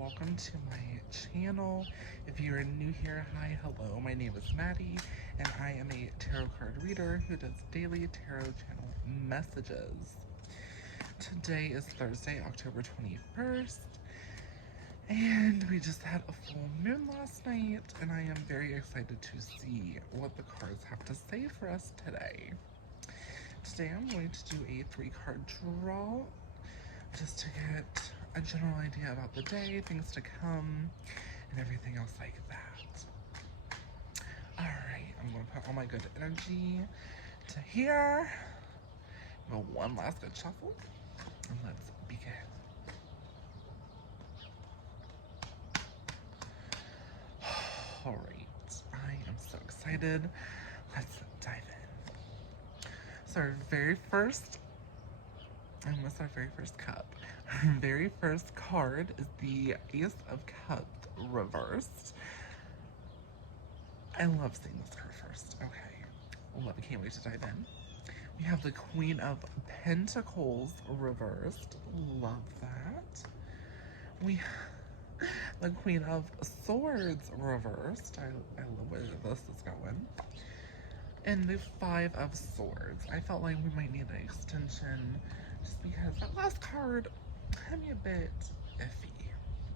welcome to my channel. If you're new here, hi, hello, my name is Maddie, and I am a tarot card reader who does daily tarot channel messages. Today is Thursday, October 21st, and we just had a full moon last night, and I am very excited to see what the cards have to say for us today. Today I'm going to do a 3-card draw, just to get a general idea about the day, things to come, and everything else like that. Alright, I'm going to put all my good energy to here. Go one last good shuffle, and let's begin. Alright, I am so excited. Let's dive in. So our very first cup. Our very first card is the Ace of Cups reversed. I love seeing this card first. Okay. Love it. Can't wait to dive in. We have the Queen of Pentacles reversed. Love that. We have the Queen of Swords reversed. I love where this is going. And the Five of Swords. I felt like we might need an extension just because that last card had me a bit iffy.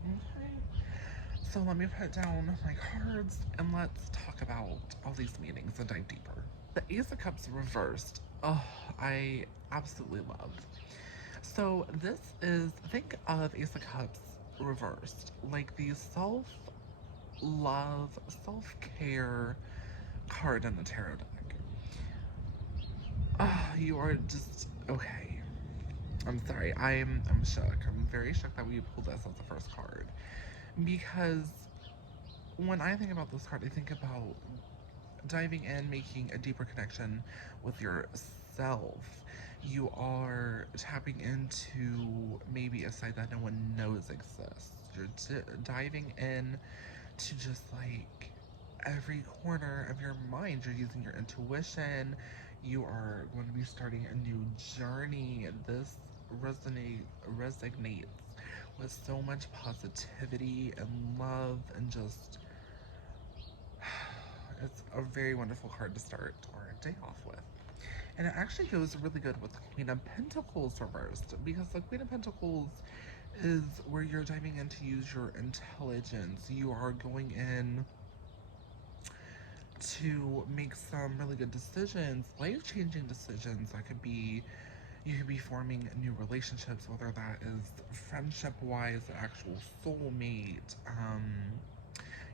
Okay. So let me put down my cards and let's talk about all these meanings and dive deeper. The Ace of Cups reversed. Oh, I absolutely love. So this is, think of Ace of Cups reversed, like the self-love, self-care card in the tarot deck. You are just, okay. I'm sorry, I'm shook. I'm very shook that we pulled this as the first card. Because when I think about this card, I think about diving in, making a deeper connection with yourself. You are tapping into maybe a side that no one knows exists. You're diving in to just like every corner of your mind. You're using your intuition. You are going to be starting a new journey. This resonates with so much positivity and love, and just it's a very wonderful card to start our day off with. And it actually goes really good with the Queen of Pentacles reversed, because the Queen of Pentacles is where you're diving in to use your intelligence. You are going in to make some really good decisions, life-changing decisions. That could be, you could be forming new relationships, whether that is friendship-wise, actual soulmate.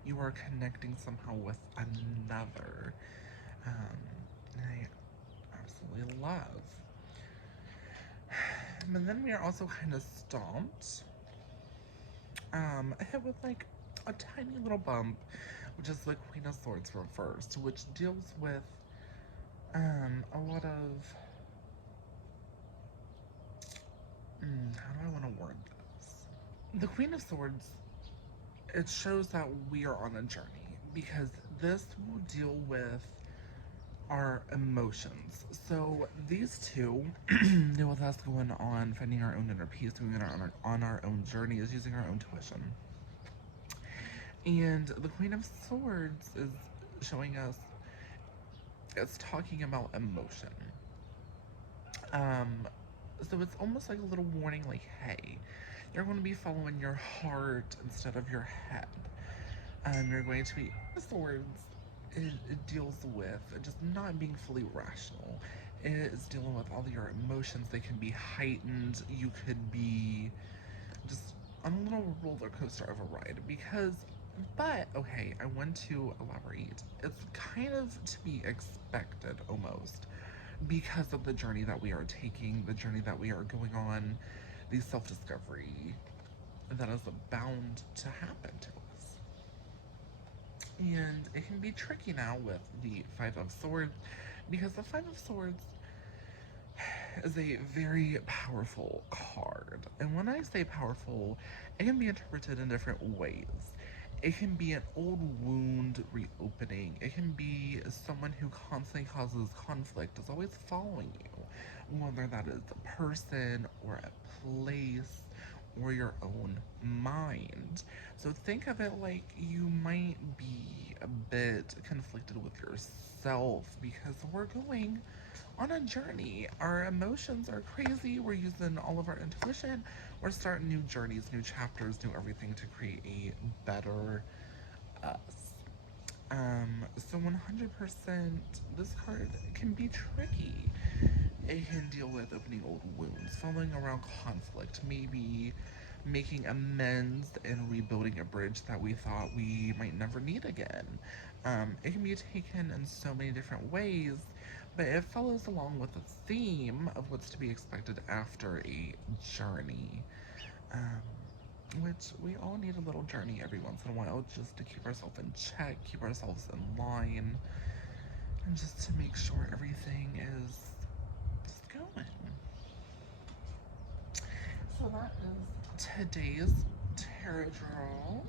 You are connecting somehow with another. I absolutely love. But then we are also kind of stomped. Hit with like a tiny little bump, which is the Queen of Swords reversed, which deals with a lot of how do I want to word this? The Queen of Swords, it shows that we are on a journey, because this will deal with our emotions. So these two deal with us going on, finding our own inner peace, going on our own journey, is using our own tuition. And the Queen of Swords is showing us, it's talking about emotion. So it's almost like a little warning, like, hey, you're going to be following your heart instead of your head. You're going to be, Swords, it deals with just not being fully rational. It is dealing with all your emotions. They can be heightened. You could be just on a little roller coaster of a ride, but okay, I want to elaborate. It's kind of to be expected almost, because of the journey that we are taking, the journey that we are going on, the self-discovery that is bound to happen to us. And it can be tricky now with the Five of Swords, because the Five of Swords is a very powerful card. And when I say powerful, it can be interpreted in different ways. It can be an old wound reopening. It can be someone who constantly causes conflict, is always following you, whether that is a person or a place or your own mind. So think of it like you might be a bit conflicted with yourself because we're going on a journey. Our emotions are crazy. We're using all of our intuition. We're starting new journeys, new chapters, new everything to create a better us. So 100%, this card can be tricky. It can deal with opening old wounds, following around conflict, maybe making amends and rebuilding a bridge that we thought we might never need again. It can be taken in so many different ways, but it follows along with the theme of what's to be expected after a journey. Which we all need a little journey every once in a while just to keep ourselves in check, keep ourselves in line, and just to make sure everything is just going. So that is today's tarot draw.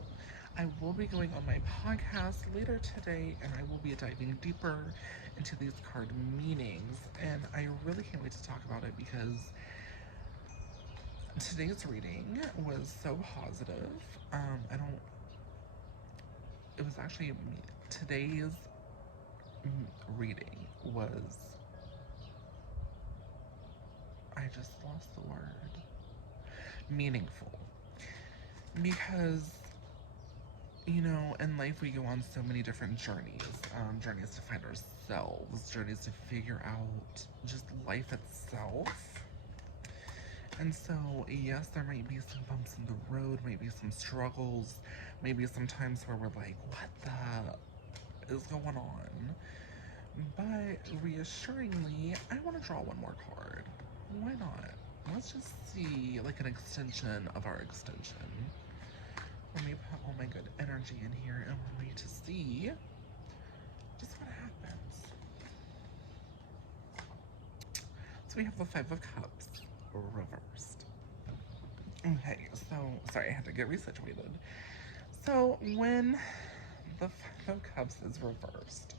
I will be going on my podcast later today and I will be diving deeper into these card meanings, and I really can't wait to talk about it because today's reading was so positive. It was actually, today's reading was, I just lost the word, meaningful. Because, you know, in life we go on so many different journeys. Journeys to find ourselves, journeys to figure out just life itself. And so, yes, there might be some bumps in the road, maybe some struggles, maybe some times where we're like, what the is going on? But reassuringly, I want to draw one more card. Why not? Let's just see, like, an extension of our extension. Let me put all my good energy in here and we're ready to see just what happens. So we have the Five of Cups reversed. Okay, so, sorry, I had to get resituated. So when the Five of Cups is reversed,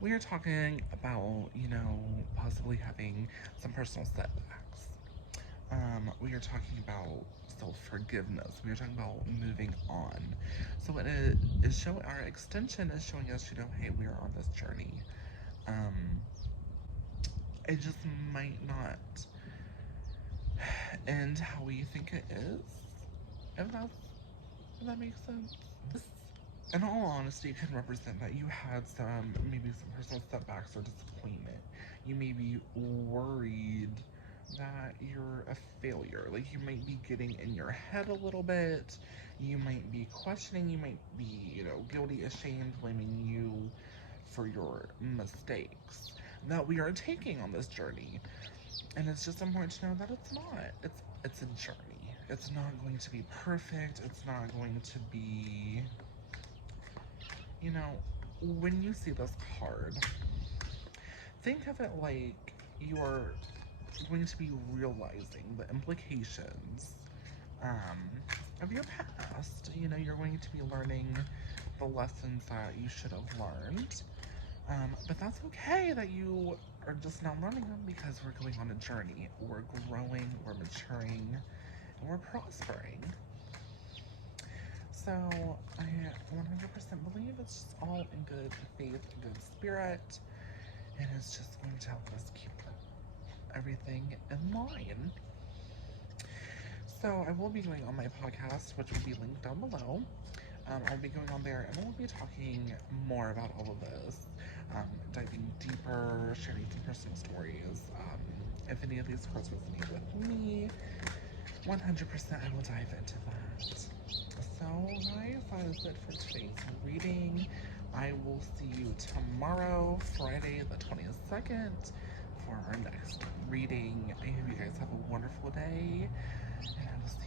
we are talking about, you know, possibly having some personal setbacks. We are talking about self-forgiveness. We are talking about moving on. So what it is showing, our extension is showing us, you know, hey, we are on this journey. It just might not end how we think it is, if that makes sense. This, in all honesty, can represent that you had maybe some personal setbacks or disappointment. You may be worried that you're a failure. Like, you might be getting in your head a little bit. You might be questioning. You might be, you know, guilty, ashamed, blaming you for your mistakes that we are taking on this journey. And it's just important to know that it's not. It's a journey. It's not going to be perfect. It's not going to be, you know, when you see this card, think of it like you're going to be realizing the implications of your past. You know, you're going to be learning the lessons that you should have learned. But that's okay that you are just now learning them because we're going on a journey. We're growing, we're maturing, and we're prospering. So I 100% believe it's just all in good faith, good spirit, and it's just going to help us keep everything in line. So I will be going on my podcast, which will be linked down below. I'll be going on there and we'll be talking more about all of this, diving deeper, sharing some personal stories. If any of these cards resonate with me, 100% I will dive into that. So guys, that is it for today's reading. I will see you tomorrow, Friday the 22nd, for our next reading. I hope you guys have a wonderful day, and I will see